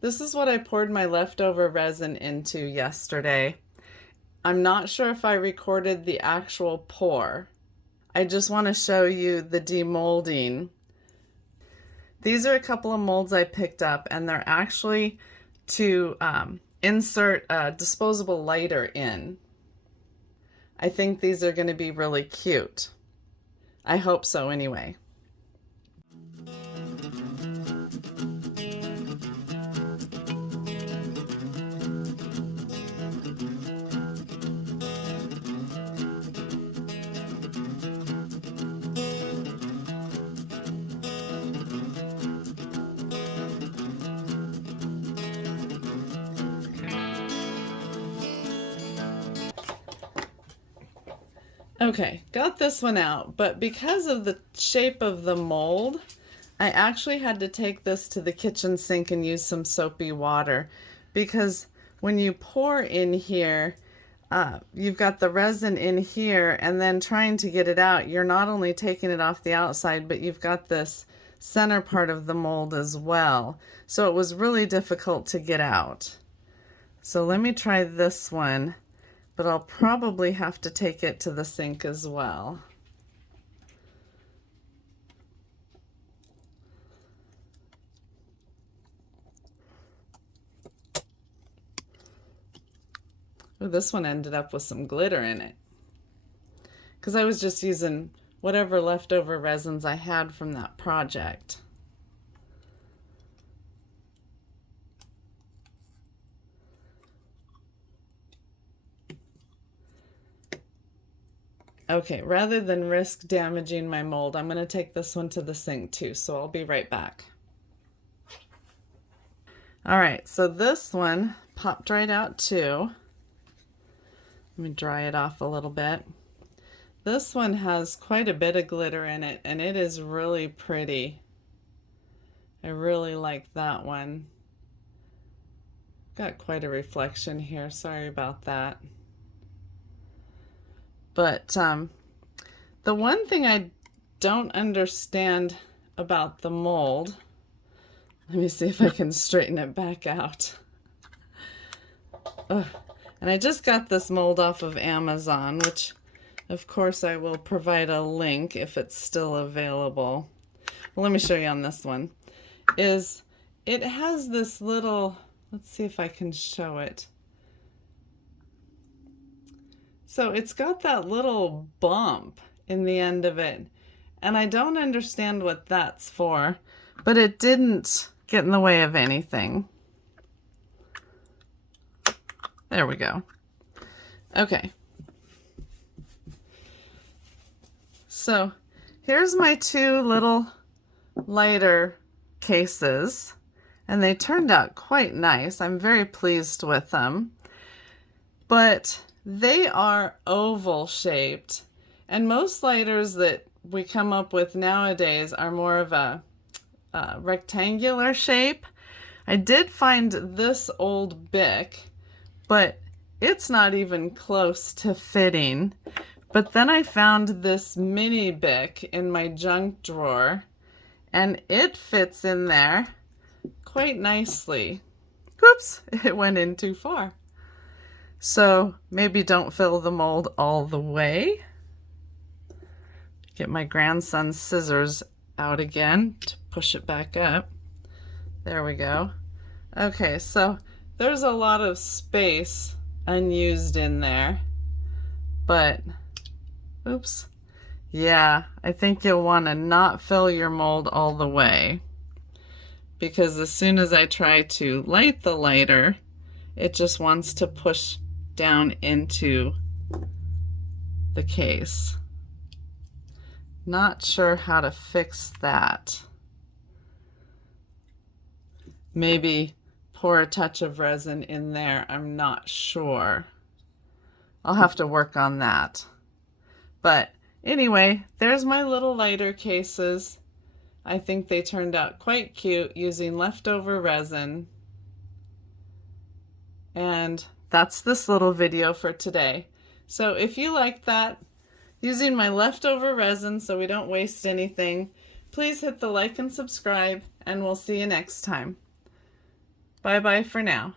This is what I poured my leftover resin into yesterday. I'm not sure if I recorded the actual pour. I just want to show you the demolding. These are a couple of molds I picked up, and they're actually to insert a disposable lighter in. I think these are going to be really cute. I hope so anyway. Okay, got this one out, but because of the shape of the mold, I actually had to take this to the kitchen sink and use some soapy water, because when you pour in here, you've got the resin in here, and then trying to get it out, you're not only taking it off the outside, but you've got this center part of the mold as well. So it was really difficult to get out. So let me try this one, but I'll probably have to take it to the sink as well. Ooh, this one ended up with some glitter in it, because I was just using whatever leftover resins I had from that project. Okay, rather than risk damaging my mold, I'm going to take this one to the sink too, so I'll be right back. All right, so this one popped right out too. Let me dry it off a little bit. This one has quite a bit of glitter in it, and it is really pretty. I really like that one. Got quite a reflection here, sorry about that. But the one thing I don't understand about the mold, let me see if I can straighten it back out. Ugh. And I just got this mold off of Amazon, which of course I will provide a link if it's still available. Well, let me show you on this one. It has this little, let's see if I can show it. So it's got that little bump in the end of it, and I don't understand what that's for, but it didn't get in the way of anything. There we go. Okay. So here's my two little lighter cases, and they turned out quite nice. I'm very pleased with them. But they are oval shaped, and most lighters that we come up with nowadays are more of a rectangular shape. I did find this old Bic, but it's not even close to fitting. But then I found this mini Bic in my junk drawer, and it fits in there quite nicely. Oops, it went in too far. So maybe don't fill the mold all the way. Get my grandson's scissors out again to push it back up. There we go. Okay, so there's a lot of space unused in there, but oops. Yeah, I think you'll want to not fill your mold all the way, because as soon as I try to light the lighter, it just wants to push down into the case. Not sure how to fix that. Maybe pour a touch of resin in there, I'm not sure. I'll have to work on that. But anyway, there's my little lighter cases. I think they turned out quite cute using leftover resin. And that's this little video for today. So if you like that, using my leftover resin so we don't waste anything, please hit the like and subscribe, and we'll see you next time. Bye-bye for now.